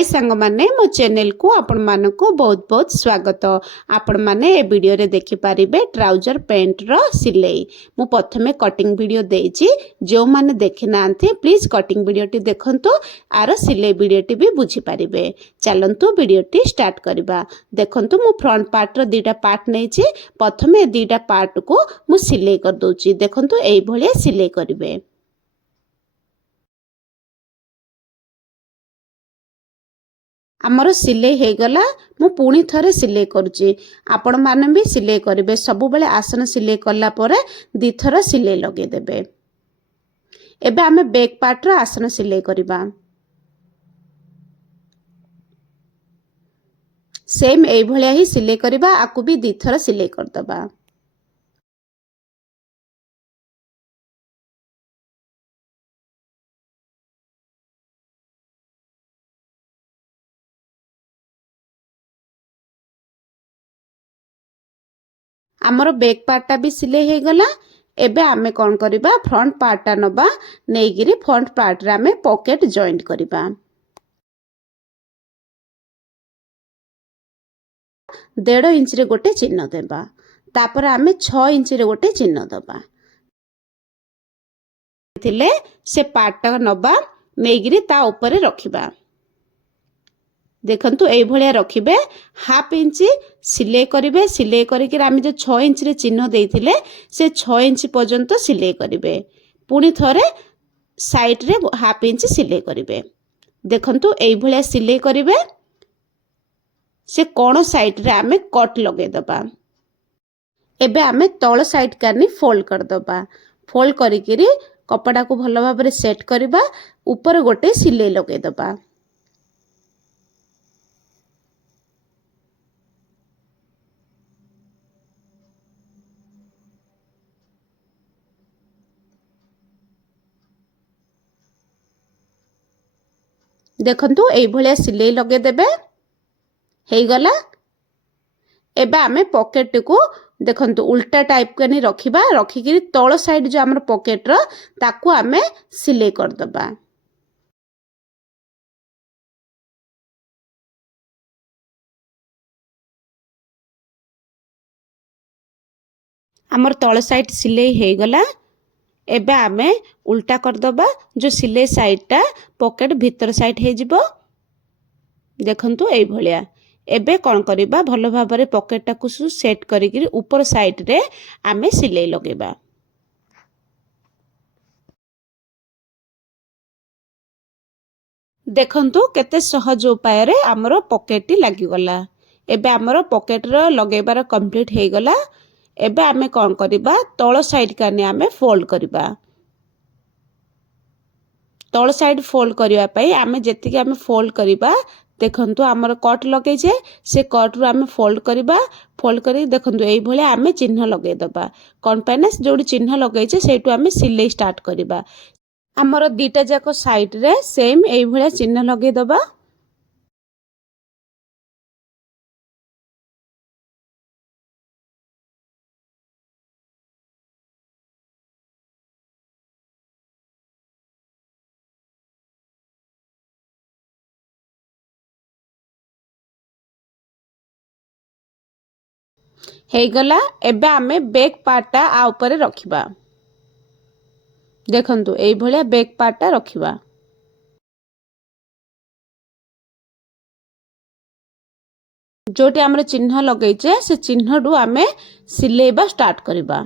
हाय सांग माने मो चैनल को आपण मानको बहुत बहुत स्वागत। आपण माने ए वीडियो रे देखि पारिबे ट्राउजर पैंट रो सिलाई। मु प्रथमे कटिंग वीडियो देछि, जो माने देखि नांथे प्लीज कटिंग वीडियो टी देखंतु, आरो सिलाई वीडियो टी भी बुझी पारिबे। चलंतु वीडियो टी स्टार्ट करबा। देखंतु मु फ्रंट पार्ट रो दीटा पार्ट नेछि, प्रथमे दीटा पार्ट को मु सिलाई कर दोछि। देखंतु एई भलिया सिलाई करिवे। आमर सिलाई हो गला, मु पुणी थरे सिलाई करुच्ची। आपण माने भी सिलाई करेंगे, सब बेले आसन सिलाई कला परे दी थर सिलाई लगे देबे। एबे आमे बैक पार्ट रो आसन सिलाई करबा। सेम एई भलिया ही सिलाई करबा, आकु भी दी थर सिलाई कर दबा। आमर बैक पार्टा भी सिलाई हो गला। एबे आमे कौन करिबा, फ्रंट पार्टा नबा, नेगिरी फ्रंट पार्ट रे आमे पॉकेट जॉइंट करिबा। 1.5 इंच रे गोटे चिन्ह देबा। तापर आमे 6 इंच रे गोटे चिन्ह दबा। थिले से पार्टा नबा, नेगिरी ता ऊपर रखिबा। देखंतु एई भलिया रखिबे। हाफ इंच सिलाई करिवे। सिलाई करिके आमे जो 6 इंच रे चिन्ह देइथिले, से 6 इंच पर्यंत सिलाई करिवे। पुणी थरे साइड रे हाफ इंच सिलाई करिवे। देखंतु एई भलिया सिलाई करिवे। से कोन साइड रे आमे कट लगे दबा। एबे आमे तळ साइड कानी फोल्ड कर दबा। फोल्ड करिकिरी कपड़ा को भलो भाबरे सेट करिबा। ऊपर गोटे सिलाई लगे दबा। देखंतु एई भलिया सिलाई लगे देबे। हेई गला। एबे आमे पॉकेट को देखंतु उल्टा टाइप कनी रखिबा। रखिकिरी तळ साइड जो हमर पॉकेट रो ताकू आमे सिलाई कर दबा। हमर तळ साइड सिलाई हेई गला। एबे आमे उल्टा कर दबा। जो सिलाई साइड टा पॉकेट भीतर साइड हे जिवो। देखंतु एई भलिया। एबे कोन करिबा, भलो भाबरे पॉकेट टा को सेट करिकिरी ऊपर साइड रे आमे सिलाई लगेबा। देखंतु केते सहज उपाय रे हमरो पॉकेट टी लागि गला। एबे हमरो पॉकेट रो लगेबार कंप्लीट हे गला। एबे आमे कोन करिबा, तळ साइड काने आमे फोल्ड करिबा। तळ साइड फोल्ड करिवा पई आमे जेतिके आमे फोल्ड करिबा, देखंतु हमर कट लगे जे, से कट रो आमे फोल्ड करिबा। फोल्ड करी देखंतु एई भले आमे चिन्ह लगे दबा। कोन पैने जोडी चिन्ह लगे जे सेटु आमे सिलाई स्टार्ट करिबा। हमर दीटा जाको साइड रे सेम एई भले चिन्ह लगे दबा। हेई गला। एबे आमे बैक पार्टा आ ऊपर रखिबा। देखंतु एई भलिया बैक पार्टा रखिबा। जोटी हमर चिन्ह लगैचे, से चिन्ह डू आमे सिलेइबा स्टार्ट करिबा।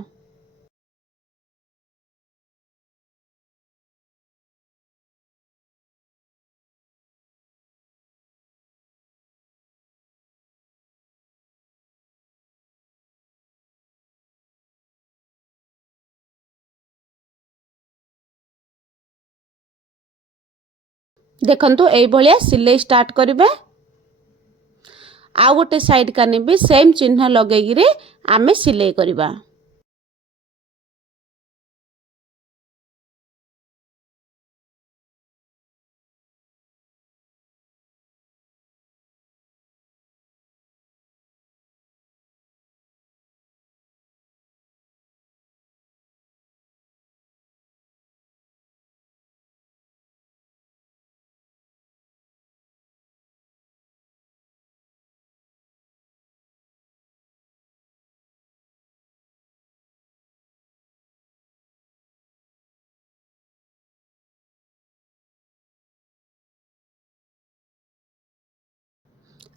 देखंतु एई भलिया सिलाई स्टार्ट करिबे। आ गोटे साइड काने भी सेम चिन्ह लगेगिरी आमे सिलाई करिबा।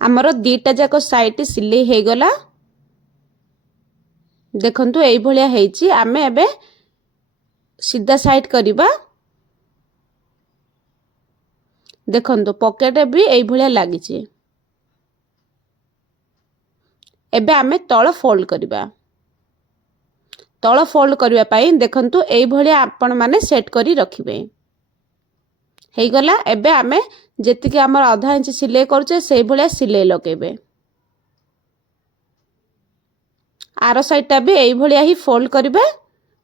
आमर दीटा जाक साइड सिले हो गला देखंतु एई भलिया हेची आमे एबे सीधा साइड करिबा देखंतु पॉकेट भी एई भलिया लागिची एबे आमे तळ फोल्ड करिबा तळ फोल्ड करिया पई देखंतु एई भलिया आपण माने सेट करी रखिबे हेई गला एबे आमे जेति कि हमर आधा इंच सिलाई करछे सेई भलिया सिलाई लगेबे आरो साइडटा भी एई भलिया ही फोल्ड करिबे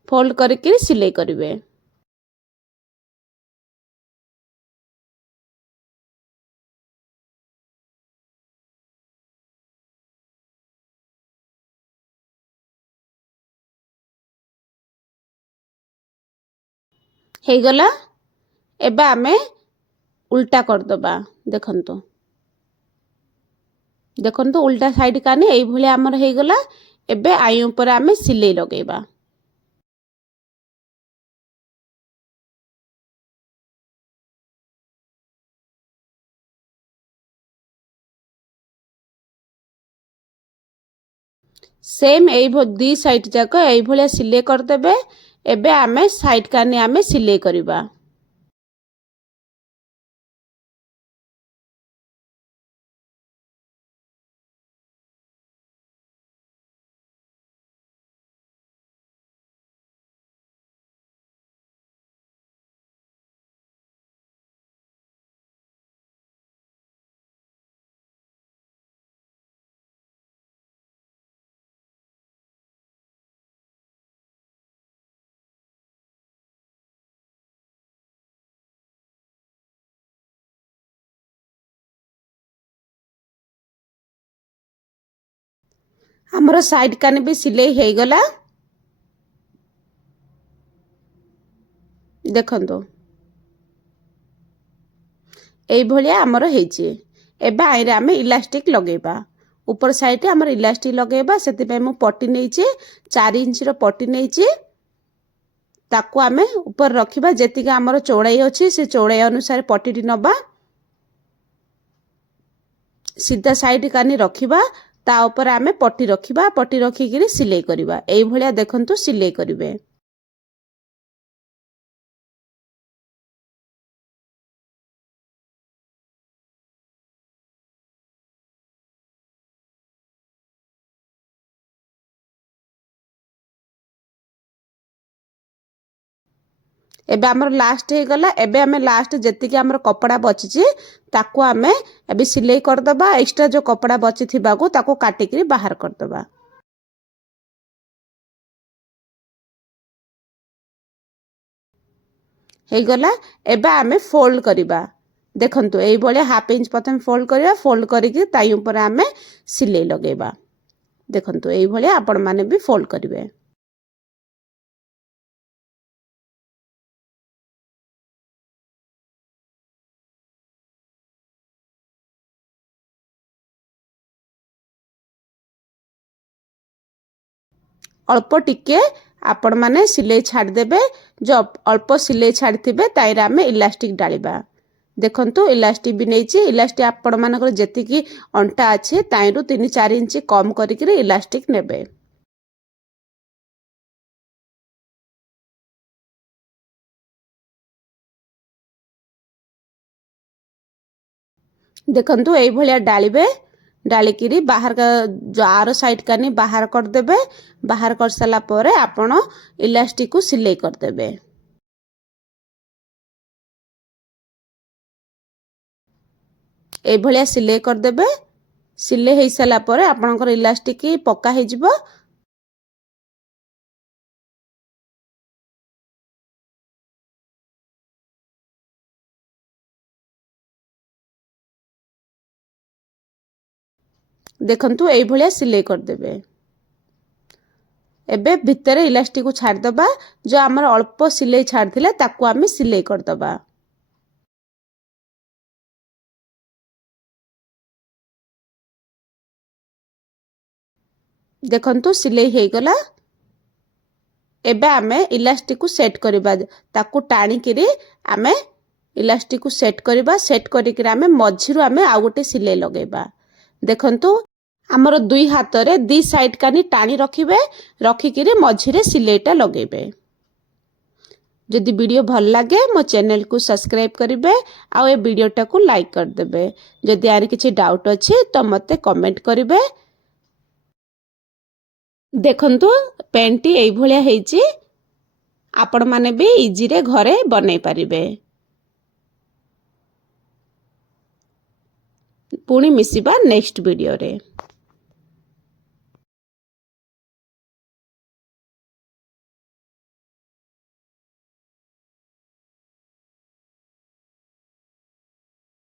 फोल्ड करके सिलाई करिबे हेई गला एबे आमे उल्टा कर दबा देखंतु देखंतु उल्टा साइड काने एई भलिया हमर हेई गला एबे आई ऊपर आमे सिलाई लगेबा सेम एई दी साइड जाक एई भलिया सिलाई कर देबे एबे आमे साइड काने आमे सिलाई करिबा हमरो साइड काने भी सिलाई हेई गला देखंतु एई भलिया हमरो हेची एबे आइरे आमे इलास्टिक लगेबा ऊपर साइड हमर इलास्टिक लगेबा सेति पे मु पट्टी नेची 4 इंच रो पट्टी नेची ताकू आमे ऊपर रखिबा जेति कि हमर चौड़ाई अछि से चौड़ाई अनुसार पट्टी नबा सीधा साइड कानी रखिबा ता ऊपर आमे पट्टी रखिबा पट्टी रखी कि सिलाई करिबा एई भलिया देखंतु सिलाई करिवे एबे हमर लास्ट हे गला एबे हमें लास्ट जेति कि हमर कपड़ा बचिची ताकू हमें एबे सिलाई कर दबा एक्स्ट्रा जो कपड़ा बची थिबा को ताकू काटी कि बाहर कर दबा हे गला एबे हमें फोल्ड करिबा देखंतु एई बोले हाफ इंच प्रथम फोल्ड करिया फोल्ड करिकि ताई ऊपर हमें सिलाई लगेबा देखंतु एई भले आपण माने भी फोल्ड करिवे अल्प टिके आपण माने सिलाई छाड़ देबे जो अल्प सिलाई छाड़थिबे ताइरे आमे इलास्टिक डालिबा देखंतु इलास्टिक भी नेची इलास्टिक आपण मानकर जेति कि अंटा अछि ताइरु 3-4 इंच कम करिकि इलास्टिक नेबे देखंतु एई भलिया डालिबे डालिकिरी बाहर का जो आर साइड कानी बाहर कर देबे बाहर कर सला परे आपण इलास्टिक को सिलाई कर देबे ए भलिया सिलाई कर देबे सिलाई हेई सला परे आपनकर इलास्टिक पक्का हे जिवो देखंतु एई भलिया सिलाई कर देबे एबे भितरे इलास्टिक को छाड़ दबा जो हमर अल्प सिलाई छाड़थिले ताकू आमे सिलाई कर दबा देखंतु सिलाई हे गला एबे आमे इलास्टिक को सेट करबा ताकू टाणी किरी आमे इलास्टिक को सेट करबा सेट करिकि आमे मझिरु आमे आ गोटे सिलाई लगेबा देखंतु आमर दुई हाथ रे दी साइड कानी टाणी रखिबे रखिकिरी मझिरे सिलेटा लगेबे। जदि वीडियो भल लगे मो चैनल को सब्सक्राइब करेंगे आउ ए वीडियोटा को लाइक करदे। जदि यार किसी डाउट अच्छे तो मते कमेंट करेंगे। देखंतु पेंटी एई भलिया हेची आपण माने भी इजी रे घरे बनै पारिबे। पुणी मिसिबा नेक्स्ट वीडियो रे।